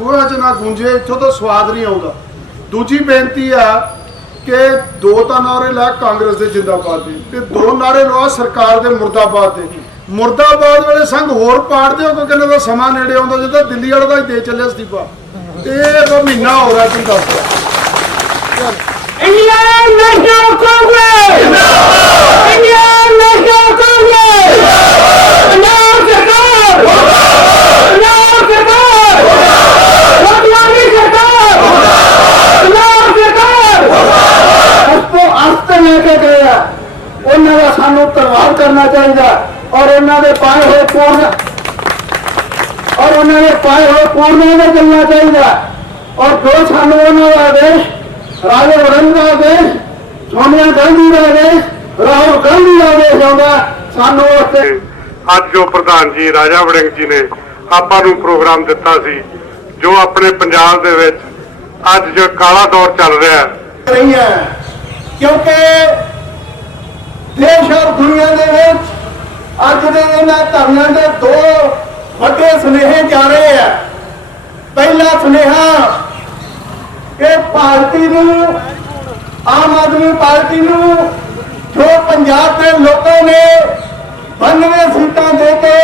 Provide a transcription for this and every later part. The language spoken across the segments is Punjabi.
ਬੂਹਾਂ 'ਚ ਨਾ ਗੂੰਜੇ ਇੱਥੋਂ ਤਾਂ ਸਵਾਦ ਨਹੀਂ ਆਉਂਦਾ। ਦੂਜੀ ਬੇਨਤੀ ਆ ਕਿ ਦੋ ਤਾਂ ਨਾਰੇ ਲਾ ਕਾਂਗਰਸ ਦੇ ਜਿੰਦਾਬਾਦ ਦੇ ਤੇ ਦੋ ਨਾਰੇ ਲਵਾ ਸਰਕਾਰ ਦੇ ਮੁਰਦਾਬਾਦ ਦੇ। ਮੁਰਦਾਬਾਦ ਵਾਲੇ ਸੰਘ ਹੋਰ ਪਾੜ ਦਿਓ ਕਿਉਂਕਿ ਇਹਨਾਂ ਦਾ ਸਮਾਂ ਨੇੜੇ ਆਉਂਦਾ ਜਿੱਦਾਂ ਦਿੱਲੀ ਵਾਲਾ ਦਾ ਹੀ ਦੇ ਚੱਲਿਆ ਅਸਤੀਫਾ। ਇਹ ਤਾਂ ਮਹੀਨਾ ਹੋ ਰਿਹਾ ਤੁਸੀਂ ਦੱਸ Indian National Congress! Indian National Congress! Punjab ਸਰਕਾਰ! ਪੰਜਾਬ ਸਰਕਾਰ! ਮੋਦੀ ਸਰਕਾਰ! ਪੰਜਾਬ ਸਰਕਾਰ! ਉਸਕੋ ਅੰਤ ਲੈ ਕੇ ਗਏ ਆ ਉਹਨਾਂ ਦਾ ਧੰਨਵਾਦ ਕਰਨਾ ਚਾਹੀਦਾ ਔਰ ਉਹਨਾਂ ਦੇ ਪਾਏ ਹੋਏ ਪੂਰਨ ਔਰ ਉਹਨਾਂ ਦੇ ਪਾਏ ਹੋਏ ਪੂਰਨਾਂ ਦਾ ਚੱਲਣਾ ਚਾਹੀਦਾ। ਔਰ ਜੋ ਸਾਨੂੰ ਉਹਨਾਂ ਦਾ ਆਦੇਸ਼ ਰਾਜੇ ਵੜਨ ਦਾ ਆਦੇਸ਼ ਸੋਨੀਆ ਗਾਂਧੀ ਦਾ ਆਦੇਸ਼ ਰਾਹੁਲ ਗਾਂਧੀ ਦਾ ਆਦੇਸ਼ ਆਉਂਦਾ ਸਾਨੂੰ ਉਸ ਤੇ ਅੱਜ ਜੋ ਪ੍ਰਧਾਨ ਜੀ ਰਾਜਾ ਵੜਿੰਗ ਜੀ ਨੇ ਆਪਾਂ ਨੂੰ ਪ੍ਰੋਗਰਾਮ ਦਿੱਤਾ ਸੀ ਜੋ ਆਪਣੇ ਪੰਜਾਬ ਦੇ ਵਿੱਚ ਅੱਜ ਜੋ ਕਾਲਾ ਦੌਰ ਚੱਲ ਰਿਹਾ ਹੈ। ਰਹੀ ਹੈ। ਕਿਉਂਕਿ ਦੇਸ਼ ਔਰ ਦੁਨੀਆ ਦੇ ਵਿੱਚ ਅੱਜ ਦੇ ਇਹਨਾਂ ਧਰਨਿਆਂ ਦੇ ਦੋ ਵੱਡੇ ਸੁਨੇਹੇ ਜਾ ਰਹੇ ਆ। ਪਹਿਲਾ ਸੁਨੇਹਾ ਕਿ ਭਾਰਤੀ ਨੂੰ, ਆਮ ਆਦਮੀ ਪਾਰਟੀ ਨੂੰ, ਜੋ ਪੰਜਾਬ ਦੇ ਲੋਕਾਂ ਨੇ 92 ਸੀਟਾਂ ਦੇ ਕੇ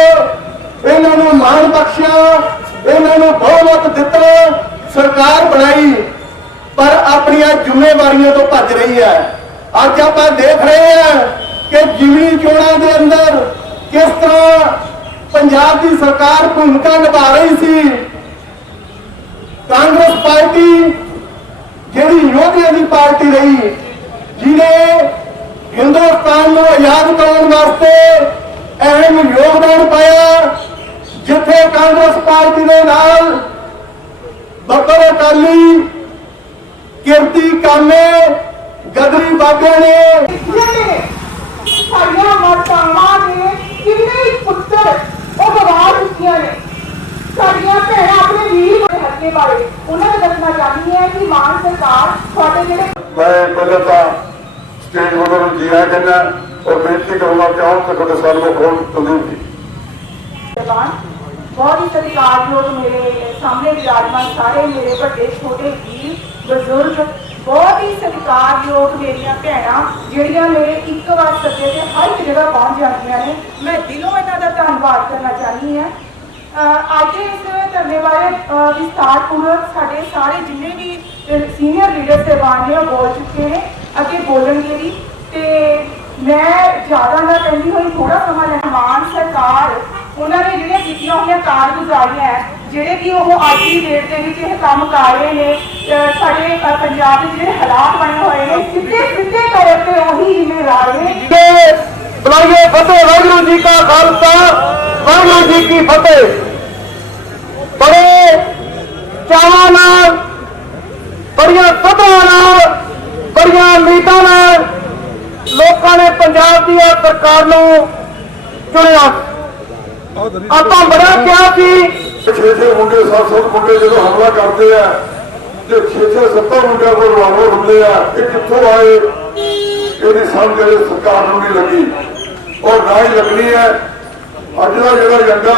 ਇਹਨਾਂ ਨੂੰ ਮਾਣ ਬਖਸ਼ਿਆ, ਇਹਨਾਂ ਨੂੰ ਬਹੁਮਤ ਦਿੱਤਾ, ਸਰਕਾਰ ਬਣਾਈ, ਪਰ ਆਪਣੀਆਂ ਜ਼ਿੰਮੇਵਾਰੀਆਂ ਤੋਂ ਭੱਜ ਰਹੀ ਹੈ। ਅੱਜ ਆਪਾਂ ਦੇਖ ਰਹੇ ਹਾਂ ਕਿ ਜਿਮਨੀ ਚੋਣਾਂ ਦੇ ਅੰਦਰ ਕਿਸ ਤਰ੍ਹਾਂ ਪੰਜਾਬ ਦੀ ਸਰਕਾਰ ਭੂਮਿਕਾ ਨਿਭਾ ਰਹੀ ਸੀ, ਕਾਂਗਰਸ ਪਾਰਟੀ ਜਿਹੜੀ ਯੋਧਿਆਂ ਦੀ ਪਾਰਟੀ ਰਹੀ, ਜਿਹਨੇ ਹਿੰਦੁਸਤਾਨ ਨੂੰ ਆਜ਼ਾਦ ਕਰਾਉਣ ਵਾਸਤੇ ਅਹਿਮ ਯੋਗਦਾਨ ਪਾਇਆ, ਜਿੱਥੇ ਕਾਂਗਰਸ ਪਾਰਟੀ ਦੇ ਨਾਲ ਬੱਬਰ ਅਕਾਲੀ, ਕਿਰਤੀ ਕਾਮੇ, ਗਦਰੀ ਬਾਬਿਆਂ ਨੇ ਸਾਡੀਆਂ ਮਾਤਾਵਾਂ ਨੇ ਕਿੰਨੇ ਹੀ ਪੁੱਤਰ ਉਹ ਗਵਾ ਚੁੱਕੀਆਂ ਨੇ ਸਾਡੀਆਂ ਭੈਣਾਂ ਆਪਣੇ ਵੀਰ ਦੇ ਬਾਰੇ। ਉਹਨਾਂ ਨੂੰ ਦੱਸਣਾ ਚਾਹੁੰਦੀ ਹੈ ਕਿ ਮਾਨ ਸਰਕਾਰ ਤੁਹਾਡੇ ਜਿਹੜੇ ਮੈਂ ਪਹਿਲਾਂ ਤਾਂ ਸਟੇਜ ਵੱਲੋਂ ਨੂੰ ਜੀ ਆਇਆਂ ਕਹਿੰਦਾ ਔਰ ਬੇਨਤੀ ਕਰੂੰਗਾ ਕਿ ਆਓ ਕਿ ਤੁਹਾਡੇ ਸਾਹਮਣੇ ਖੋਲ ਤੰਦੂਰ ਦੀ। ਬਹੁਤ ਹੀ ਸਤਿਕਾਰਯੋਗ ਮੇਰੇ ਸਾਹਮਣੇ ਵਿਰਾਜਮਾਨ ਸਾਰੇ ਮੇਰੇ ਵੱਡੇ ਛੋਟੇ ਵੀਰ ਬਜ਼ੁਰਗ ਬਹੁਤ ਹੀ ਸਤਿਕਾਰਯੋਗ ਮੇਰੀਆਂ ਭੈਣਾਂ ਜਿਹੜੀਆਂ ਮੇਰੇ ਇੱਕ ਵਾਰ ਸੱਦੇ ਤੇ ਹਰ ਇੱਕ ਜਗ੍ਹਾ ਪਹੁੰਚ ਜਾਂਦੀਆਂ ਨੇ। ਮੈਂ ਦਿਲੋਂ ਇਹਨਾਂ ਦਾ ਧੰਨਵਾਦ ਕਰਨਾ ਚਾਹੁੰਦੀ ਹਾਂ ਅੱਜ ਇਸ ਧਰਨੇ ਬਾਰੇ, ਅਹ ਵਿਸਥਾਰਪੂਰਵਕ ਸਾਡੇ ਸਾਰੇ ਜਿੰਨੇ ਵੀ ਸੀਨੀਅਰ ਲੀਡਰ ਸਾਹਿਬਾਨ ਨੇ, ਉਹ ਬੋਲ ਚੁੱਕੇ ਨੇ ਅੱਗੇ ਬੋਲਣਗੇ ਵੀ। ਤੇ ਮੈਂ ਜ਼ਿਆਦਾ ਨਾ ਕਹਿੰਦੀ ਹੋਈ ਥੋੜਾ ਸਮਾਂ ਲੈਣਾ ਸਰਕਾਰ, ਉਹਨਾਂ ਨੇ ਜਿਹੜੀਆਂ ਕੀਤੀਆਂ ਹੋਈਆਂ ਕਾਰਗੁਜ਼ਾਰੀਆਂ, ਜਿਹੜੇ ਕਿ ਉਹ ਅੱਜ ਦੀ ਡੇਟ ਦੇ ਵਿੱਚ ਇਹ ਕੰਮ ਕਰ ਰਹੇ ਨੇ ਸਾਡੇ ਪੰਜਾਬ ਦੇ ਜਿਹੜੇ ਹਾਲਾਤ ਬਣੇ ਹੋਏ ਨੇ, ਸਿੱਧੇ ਸਿੱਧੇ ਤੌਰ ਤੇ ਉਹੀ ਜ਼ਿੰਮੇਵਾਰ ਨੇ। ਬੁਲਾਈਏ ਫਤਿਹ, ਵਾਹਿਗੁਰੂ ਜੀ ਕਾ ਖਾਲਸਾ, ਵਾਹਿਗੁਰੂ ਜੀ ਕੀ ਫਤਿਹ। ਬੜੇ ਚਾਵਾਂ ਨਾਲ, ਬੜੀਆਂ ਸਭਾ ਨਾਲ, ਬੜੀਆਂ ਉਮੀਦਾਂ ਨਾਲ ਲੋਕਾਂ ਨੇ ਪੰਜਾਬ ਦੀ ਸਰਕਾਰ ਨੂੰ ਚੁਣਿਆ। ਆਪਾਂ ਬੜਾ ਕਿਹਾ ਸੀ ਛੇ ਛੇ ਮੁੰਡੇ ਸੱਤ ਸੱਤ ਮੁੰਡੇ ਜਦੋਂ ਹਮਲਾ ਕਰਦੇ ਆ, ਤੇ ਛੇ ਛੇ ਸੱਤਾਂ ਮੁੰਡਿਆਂ ਕੋਲ ਰਿਵਾਲਵਰ ਹੁੰਦੇ ਆ, ਇਹ ਕਿੱਥੋਂ ਆਏ? ਇਹਦੀ ਸਮਝ ਇਹ ਸਰਕਾਰ ਨੂੰ ਨਹੀਂ ਲੱਗੀ। ਔਰ ਨਾ ਹੀ ਲੱਗਣੀ ਹੈ। ਅੱਜ ਦਾ ਜਿਹੜਾ ਏਜੰਡਾ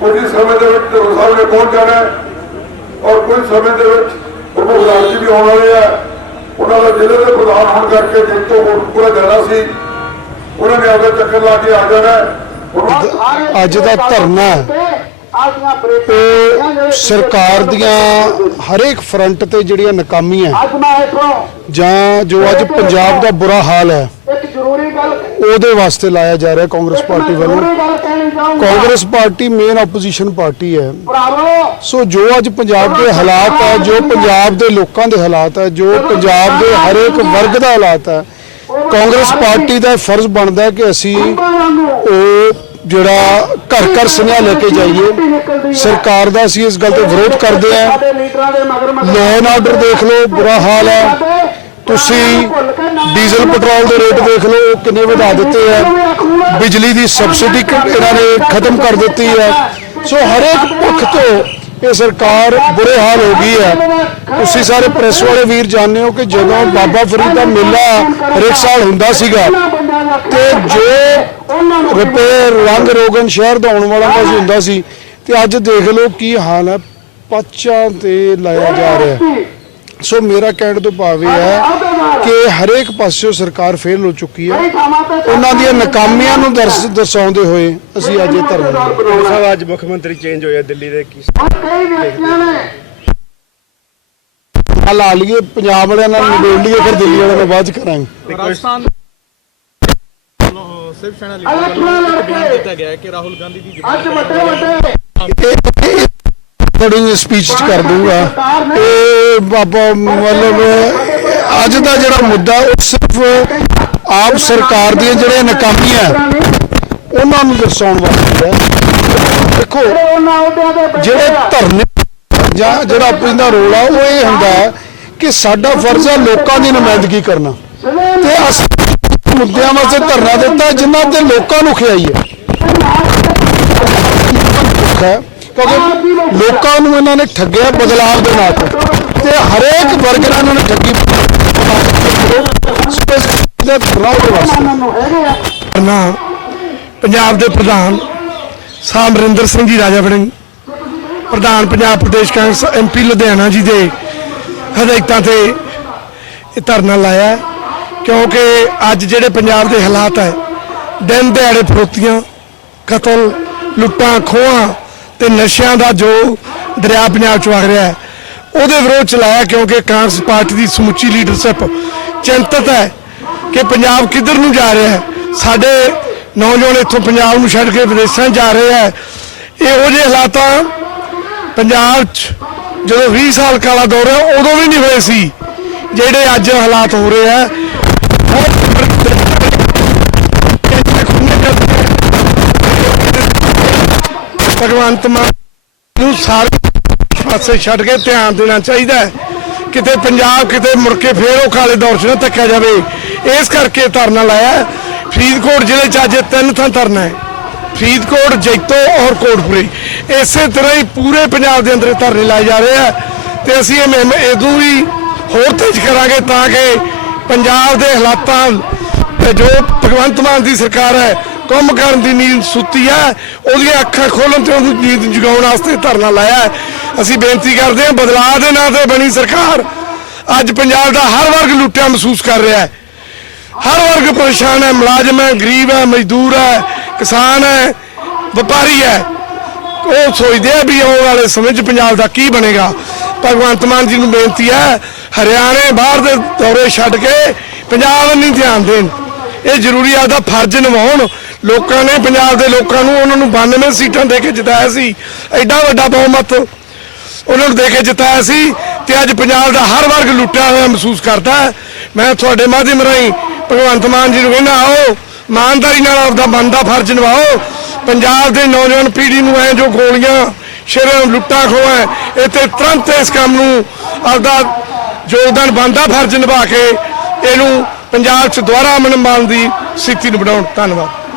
ਕੁਝ ਸਮੇਂ ਦੇ ਵਿੱਚ ਧਰੋ ਸਾਹਿਬ ਨੇ ਪਹੁੰਚ ਜਾਣਾ ਹੈ ਔਰ ਕੁਝ ਸਮੇਂ ਦੇ ਵਿੱਚ ਰਾਜ ਜੀ ਵੀ ਆਉਣ ਵਾਲੇ ਆ। ਉਹਨਾਂ ਦਾ ਜ਼ਿਲ੍ਹੇ ਦੇ ਪ੍ਰਧਾਨ ਹੋਣ ਕਰਕੇ ਜਿੱਤ ਤੋਂ ਪੂਰਾ ਜਾਣਾ ਸੀ ਉਹਨਾਂ ਨੇ ਆਪਦਾ ਚੱਕਰ ਲਾ ਕੇ ਆ ਜਾਣਾ ਅੱਜ ਦਾ ਧਰਨਾ ਇਹ ਸਰਕਾਰ ਦੀਆਂ ਹਰੇਕ ਫਰੰਟ ਤੇ ਜਿਹੜੀਆਂ ਨਾਕਾਮੀਆਂ ਅੱਜ ਮੈਂ ਇਥੋਂ ਜਾਂ ਜੋ ਅੱਜ ਪੰਜਾਬ ਦਾ ਬੁਰਾ ਹਾਲ ਹੈ ਇੱਕ ਜ਼ਰੂਰੀ ਗੱਲ ਉਹਦੇ ਵਾਸਤੇ ਲਾਇਆ ਜਾ ਰਿਹਾ ਕਾਂਗਰਸ ਪਾਰਟੀ ਵੱਲੋਂ। Congress party main opposition party ਹੈ। ਸੋ ਜੋ ਅੱਜ ਪੰਜਾਬ ਦੇ ਹਾਲਾਤ ਹੈ ਜੋ ਪੰਜਾਬ ਦੇ ਲੋਕਾਂ ਦੇ ਹਾਲਾਤ ਹੈ ਜੋ ਪੰਜਾਬ ਦੇ ਹਰੇਕ ਵਰਗ ਦਾ ਹਾਲਾਤ ਹੈ ਕਾਂਗਰਸ ਪਾਰਟੀ ਦਾ ਫਰਜ਼ ਬਣਦਾ ਕਿ ਅਸੀਂ ਉਹ ਜਿਹੜਾ ਘਰ ਘਰ ਸੁਨੇਹਾ ਲੈ ਕੇ ਜਾਈਏ। ਸਰਕਾਰ ਦਾ ਅਸੀਂ ਇਸ ਗੱਲ ਤੇ ਵਿਰੋਧ ਕਰਦੇ ਲਾਅ ਐਂਡ ਆਰਡਰ ਦੇਖ ਲਓ ਬੁਰਾ ਹਾਲ ਹੈ। ਤੁਸੀਂ ਡੀਜ਼ਲ ਪੈਟਰੋਲ ਦੇ ਰੇਟ ਦੇਖ ਲਓ ਕਿੰਨੇ ਵਧਾ ਦਿੱਤੇ ਆ ਬਿਜਲੀ ਦੀ ਸਬਸਿਡੀ ਇਹਨਾਂ ਨੇ ਖਤਮ ਕਰ ਦਿੱਤੀ ਹੈ। ਸੋ ਹਰੇਕ ਪੱਖ ਤੋਂ ਇਹ ਸਰਕਾਰ ਬੁਰੇ ਹਾਲ ਹੋ ਗਈ ਹੈ। ਤੁਸੀਂ ਸਾਰੇ ਪ੍ਰੈਸ ਵਾਲੇ ਵੀਰ ਜਾਣਦੇ ਹੋ ਕਿ ਜਦੋਂ ਬਾਬਾ ਫਰੀਦ ਦਾ ਮੇਲਾ ਹਰੇਕ ਸਾਲ ਹੁੰਦਾ ਸੀਗਾ, ਤੇ ਜੋ ਰਿਪੇਅਰ ਰੰਗ ਰੋਗਨ ਸ਼ਹਿਰ ਦਾ ਆਉਣ ਵਾਲਾ ਕੁਝ ਹੁੰਦਾ ਸੀ, ਤੇ ਅੱਜ ਦੇਖ ਲਓ ਕੀ ਹਾਲ ਹੈ। ਪੱਚਾਂ ਤੇ ਲਾਇਆ ਜਾ ਰਿਹਾ ਸੋ ਮੇਰਾ ਕਹਿਣ ਤੋਂ ਭਾਵ ਇਹ ਹੈ ਕਿ ਹਰੇਕ ਪਾਸਿਓਂ ਸਰਕਾਰ ਫੇਲ ਹੋ ਚੁੱਕੀ ਹੈ ਉਹਨਾਂ ਦੀਆਂ ਨਾਕਾਮੀਆਂ ਨੂੰ ਦਰਸ ਦਰਸਾਉਂਦੇ ਹੋਏ ਅਸੀਂ ਅੱਜ ਇਹ ਧਰਨਾ। ਸਾਹਿਬ ਅੱਜ ਮੁੱਖ ਮੰਤਰੀ ਚੇਂਜ ਹੋਇਆ ਦਿੱਲੀ ਦੇ ਕੀ ਲਾ ਲਈਏ ਪੰਜਾਬ ਵਾਲਿਆਂ ਨਾਲ ਨਿਬੇੜ ਲਈਏ ਫਿਰ ਦਿੱਲੀ ਵਾਲਿਆਂ ਨਾਲ ਬਾਅਦ ਚ ਕਰਾਂਗੇ ਰਾਜਸਥਾਨ ਸਿਵ ਸੈਨਾ ਲੀਡਰ ਬਿਆਨ ਦਿੱਤਾ ਗਿਆ ਹੈ ਕਿ ਰਾਹੁਲ ਗਾਂਧੀ ਦੀ ਅੱਜ ਵੱਡੇ ਵੱਡੇ ਥੋੜੀ ਸਪੀਚ ਕਰ ਦੂੰਗਾ ਇਹ ਬਾਬਾ ਮਤਲਬ ਅੱਜ ਦਾ ਜਿਹੜਾ ਮੁੱਦਾ, ਉਹ ਸਿਰਫ ਆਪ ਸਰਕਾਰ ਦੀਆਂ ਜਿਹੜੀਆਂ ਨਾਕਾਮੀਆਂ, ਉਹਨਾਂ ਨੂੰ ਦਰਸਾਉਣ ਵਾਸਤੇ ਹੈ। ਦੇਖੋ, ਜਿਹੜੇ ਧਰਨੇ ਜਾਂ ਜਿਹੜਾ ਆਪਣੀ ਦਾ ਰੋਲ ਆ, ਉਹ ਇਹ ਹੁੰਦਾ ਹੈ ਕਿ ਸਾਡਾ ਫਰਜ਼ ਹੈ ਲੋਕਾਂ ਦੀ ਨੁਮਾਇੰਦਗੀ ਕਰਨਾ। ਤੇ ਅਸੀਂ ਮੁੱਦਿਆਂ ਵਾਸਤੇ ਧਰਨਾ ਦਿੱਤਾ, ਜਿਨ੍ਹਾਂ ਤੇ ਲੋਕਾਂ ਨੂੰ ਖਿਆਈ ਹੈ। ਕਿਉਂਕਿ ਲੋਕਾਂ ਨੂੰ ਇਹਨਾਂ ਨੇ ਠੱਗਿਆ ਬਦਲਾਵ ਦੇ ਨਾਲ। ਤੇ ਹਰੇਕ ਵਰਗ ਨਾਲ ਇਹਨਾਂ ਨੇ ਠੱਗੀ ਦੇ ਰਾਉ ਵਾਸਤੇ। ਨਾ ਪੰਜਾਬ ਦੇ ਪ੍ਰਧਾਨ ਸਾਹ ਅਮਰਿੰਦਰ ਸਿੰਘ ਜੀ ਰਾਜਾ ਵੜਿੰਗ। ਪ੍ਰਧਾਨ ਪੰਜਾਬ ਪ੍ਰਦੇਸ਼ ਕਾਂਗਰਸ ਐਮਪੀ ਲੁਧਿਆਣਾ ਜੀ ਦੇ ਹਦਾਇਤਾਂ ਤੇ ਇਹ ਧਰਨਾ ਲਾਇਆ ਕਿਉਂਕਿ ਅੱਜ ਜਿਹੜੇ ਪੰਜਾਬ ਦੇ ਹਾਲਾਤ ਹੈ ਦਿਨ ਦਿਹਾੜੇ ਫਰੋਤੀਆਂ ਕਤਲ ਲੁੱਟਾਂ ਖੋਹਾਂ ਤੇ ਨਸ਼ਿਆਂ ਦਾ ਜੋ ਦਰਿਆ ਪੰਜਾਬ ਚ ਵਗ ਰਿਹਾ ਹੈ ਉਹਦੇ ਵਿਰੋਧ ਚਲਾਇਆ ਕਿਉਂਕਿ ਕਾਂਗਰਸ ਪਾਰਟੀ ਦੀ ਸਮੁੱਚੀ ਲੀਡਰਸ਼ਿਪ ਚਿੰਤਤ ਹੈ। ਕਿ ਪੰਜਾਬ ਕਿੱਧਰ ਨੂੰ ਜਾ ਰਿਹਾ ਹੈ? ਸਾਡੇ ਨੌਜਵਾਨ ਇੱਥੋਂ ਪੰਜਾਬ ਨੂੰ ਛੱਡ ਕੇ ਵਿਦੇਸ਼ਾਂ ਜਾ ਰਹੇ ਹੈ। ਇਹੋ ਜਿਹੇ ਹਾਲਾਤਾਂ ਪੰਜਾਬ 'ਚ ਜਦੋਂ 20 ਸਾਲ ਕਾਲਾ ਦੌਰ ਹੈ, ਉਦੋਂ ਵੀ ਨਹੀਂ ਹੋਏ ਸੀ, ਜਿਹੜੇ ਅੱਜ ਹਾਲਾਤ ਹੋ ਰਹੇ ਹੈ। ਭਗਵੰਤ ਮਾਨ ਨੂੰ ਸਾਰੇ ਪਾਸੇ ਛੱਡ ਕੇ ਧਿਆਨ ਦੇਣਾ ਚਾਹੀਦਾ ਹੈ। ਕਿਤੇ ਪੰਜਾਬ, ਕਿਤੇ ਮੁੜ ਕੇ ਫੇਰ ਉਹ ਕਾਲੇ ਦੌਰ 'ਚ ਨਾ ਧੱਕਿਆ ਜਾਵੇ। ਇਸ ਕਰਕੇ ਧਰਨਾ ਲਾਇਆ। ਫਰੀਦਕੋਟ ਜ਼ਿਲ੍ਹੇ 'ਚ ਅੱਜ ਤਿੰਨ ਥਾਂ ਧਰਨਾ ਹੈ। ਫਰੀਦਕੋਟ, ਜੈਤੋ ਔਰ ਕੋਟਪੁਰੇ। ਇਸੇ ਤਰ੍ਹਾਂ ਹੀ ਪੂਰੇ ਪੰਜਾਬ ਦੇ ਅੰਦਰ ਇਹ ਧਰਨੇ ਲਾਏ ਜਾ ਰਹੇ ਆ। ਤੇ ਅਸੀਂ ਇਹ ਮੁਹਿੰਮ ਇਦੋਂ ਵੀ ਹੋਰ ਤੇਜ਼ ਕਰਾਂਗੇ ਤਾਂ ਕਿ ਪੰਜਾਬ ਦੇ ਹਾਲਾਤਾਂ ਤੇ ਜੋ ਭਗਵੰਤ ਮਾਨ ਦੀ ਸਰਕਾਰ ਹੈ ਕੰਮ ਕਰਨ ਦੀ ਨੀਂਦ ਸੁੱਤੀ ਹੈ। ਉਹਦੀਆਂ ਅੱਖਾਂ ਖੋਲਣ ਤੇ ਉਹਨੂੰ ਨੀਂਦ ਜਗਾਉਣ ਵਾਸਤੇ ਧਰਨਾ ਲਾਇਆ। ਅਸੀਂ ਬੇਨਤੀ ਕਰਦੇ ਹਾਂ, ਬਦਲਾਅ ਦੇ ਨਾਂ ਤੇ ਬਣੀ ਸਰਕਾਰ। ਅੱਜ ਪੰਜਾਬ ਦਾ ਹਰ ਵਰਗ ਲੁੱਟਿਆ ਮਹਿਸੂਸ ਕਰ ਰਿਹਾ ਹੈ। ਹਰ ਵਰਗ ਪਰੇਸ਼ਾਨ ਹੈ, ਮੁਲਾਜ਼ਮ ਹੈ, ਗਰੀਬ ਹੈ, ਮਜ਼ਦੂਰ ਹੈ, ਕਿਸਾਨ ਹੈ, ਵਪਾਰੀ ਹੈ। ਉਹ ਸੋਚਦੇ ਆ ਵੀ ਆਉਣ ਵਾਲੇ ਸਮੇਂ 'ਚ ਪੰਜਾਬ ਦਾ ਕੀ ਬਣੇਗਾ। ਭਗਵੰਤ ਮਾਨ ਜੀ ਨੂੰ ਬੇਨਤੀ ਹੈ, ਹਰਿਆਣੇ ਬਾਹਰ ਦੇ ਦੌਰੇ ਛੱਡ ਕੇ ਪੰਜਾਬ ਵੱਲ ਧਿਆਨ ਦੇਣ। ਇਹ ਜ਼ਰੂਰੀ ਆ ਦਾ ਫਰਜ਼ ਨਿਭਾਉਣ। ਲੋਕਾਂ ਨੇ, ਪੰਜਾਬ ਦੇ ਲੋਕਾਂ ਨੂੰ ਉਹਨਾਂ ਨੂੰ 92 ਸੀਟਾਂ ਦੇ ਕੇ ਜਿਤਾਇਆ ਸੀ। ਐਡਾ ਵੱਡਾ ਬਹੁਮਤ ਉਹਨਾਂ ਨੂੰ ਦੇ ਕੇ ਜਿਤਾਇਆ ਸੀ ਤੇ ਅੱਜ ਪੰਜਾਬ ਦਾ ਹਰ ਵਰਗ ਲੁੱਟਿਆ ਹੋਇਆ ਮਹਿਸੂਸ ਕਰਦਾ ਮੈਂ ਤੁਹਾਡੇ ਮਾਧਿਅਮ ਰਾਹੀਂ ਭਗਵੰਤ ਮਾਨ ਜੀ ਨੂੰ ਕਹਿੰਦਾ, ਆਓ, ਇਮਾਨਦਾਰੀ ਨਾਲ ਆਪਦਾ ਬਣਦਾ ਫਰਜ਼ ਨਿਭਾਓ। ਪੰਜਾਬ ਦੇ ਨੌਜਵਾਨ ਪੀੜ੍ਹੀ ਨੂੰ ਐ ਜੋ ਗੋਲੀਆਂ, ਸ਼ਰਮ, ਲੁੱਟਾਂ ਖੋਹਾਂ ਇੱਥੇ ਤੁਰੰਤ ਇਸ ਕੰਮ ਨੂੰ ਆਪਦਾ ਯੋਗਦਾਨ ਬਣਦਾ ਫਰਜ਼ ਨਿਭਾ ਕੇ ਇਹਨੂੰ ਪੰਜਾਬ 'ਚ ਦੁਬਾਰਾ ਅਮਨ ਮਾਨ ਦੀ ਸਥਿਤੀ ਨੂੰ ਬਣਾਉਣ। ਧੰਨਵਾਦ।